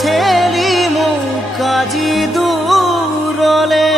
ঠেলি মোক আজি দূৰলে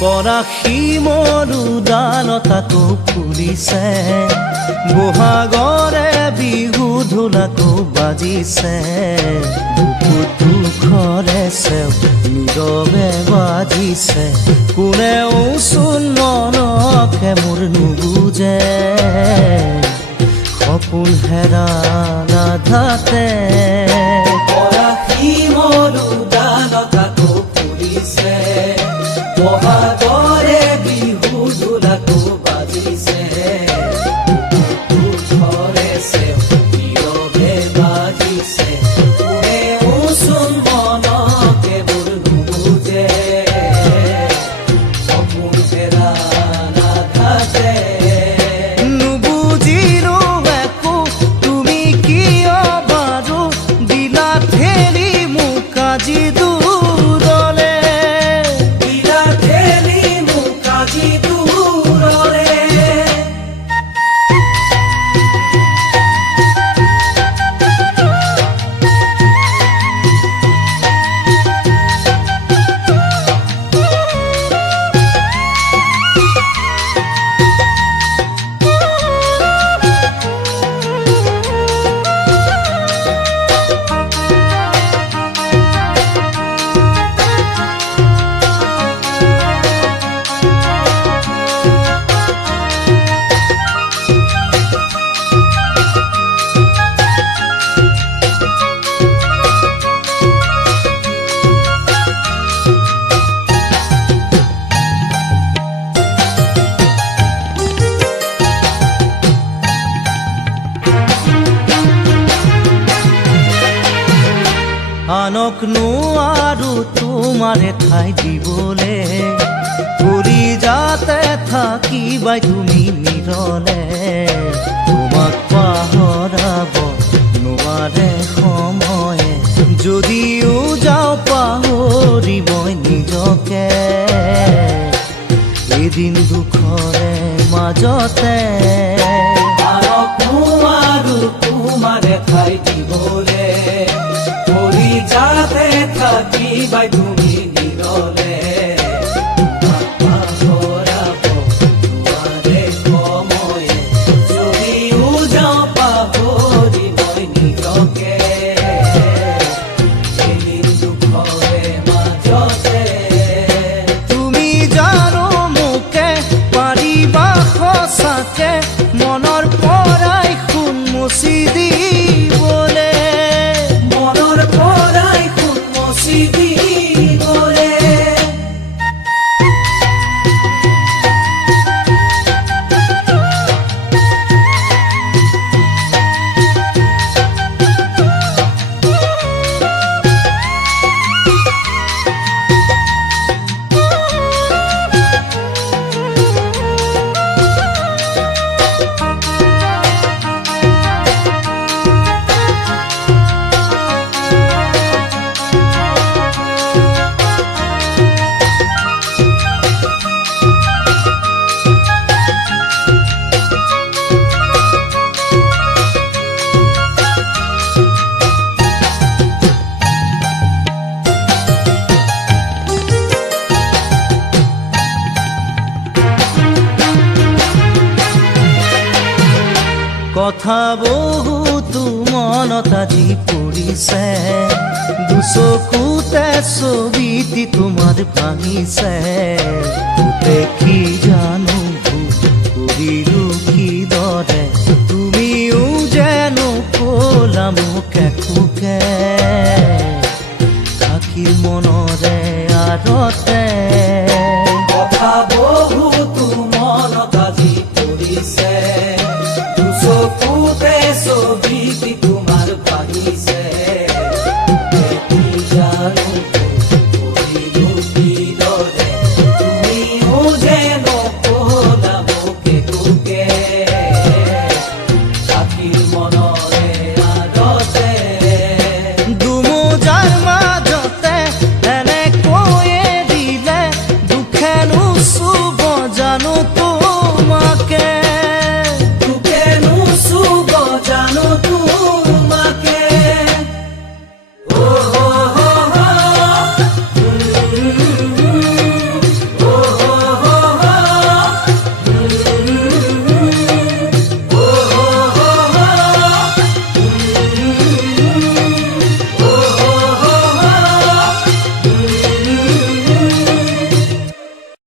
পৰাশী মৰুদালতাকো ফুলিছে বহাগৰে বিহু ঢোলাকো বাজিছে দুখৰে চেও নীৰৱে বাজিছে কোনেও চোন মনকে মোৰ নুবুজে সপোন হেৰাল আধাতে পৰাশী মৰুদালতাকো ফুলিছে বহাগৰে বিহু ঢোলাকো বাজিছে দুখৰে চেও নীৰৱে বাজিছে কোনেও চোন মনকে মোৰ নুবুজে সপোন হেৰাল আধাতে নুবুজিলো একো তুমি কিয় বাৰু দিলা ঠেলি মোক আজি দূৰলে আনক নোৱাৰো তোমাৰে ঠাই দিবলে কৰি যাতে থাকিবাই তুমি নিৰলে তোমাক পাহৰাব নোৱাৰে সময়ে যদিও যাওঁ পাহৰি মই নিজকে এদিন দুখৰে মাজতে আনক নোৱাৰো তোমাৰে ঠাই দিবলে কৰি যাতে থাকিবাই তুমি নিৰলে তোমাক পাহৰাব নোৱাৰে সময়ে যদিও যাওঁ পাহৰি মই নিজকে এদিন দুখৰে মাজতে তুমি জানো মোকে পাৰিবা সঁচাকে মনৰ পৰাই খুন মুচি দিবলে মনৰ পৰাই খুন মুচি দিবলে কথা বহুতো মনত আজি পৰিছে দুচকুতে ছবিটি তোমাৰ ভাঙিছে দেখি জানো কৰিলো কি দৰে তুমিও জানো ক'লা মোকে খোকে থাকিল মনৰে আৰতে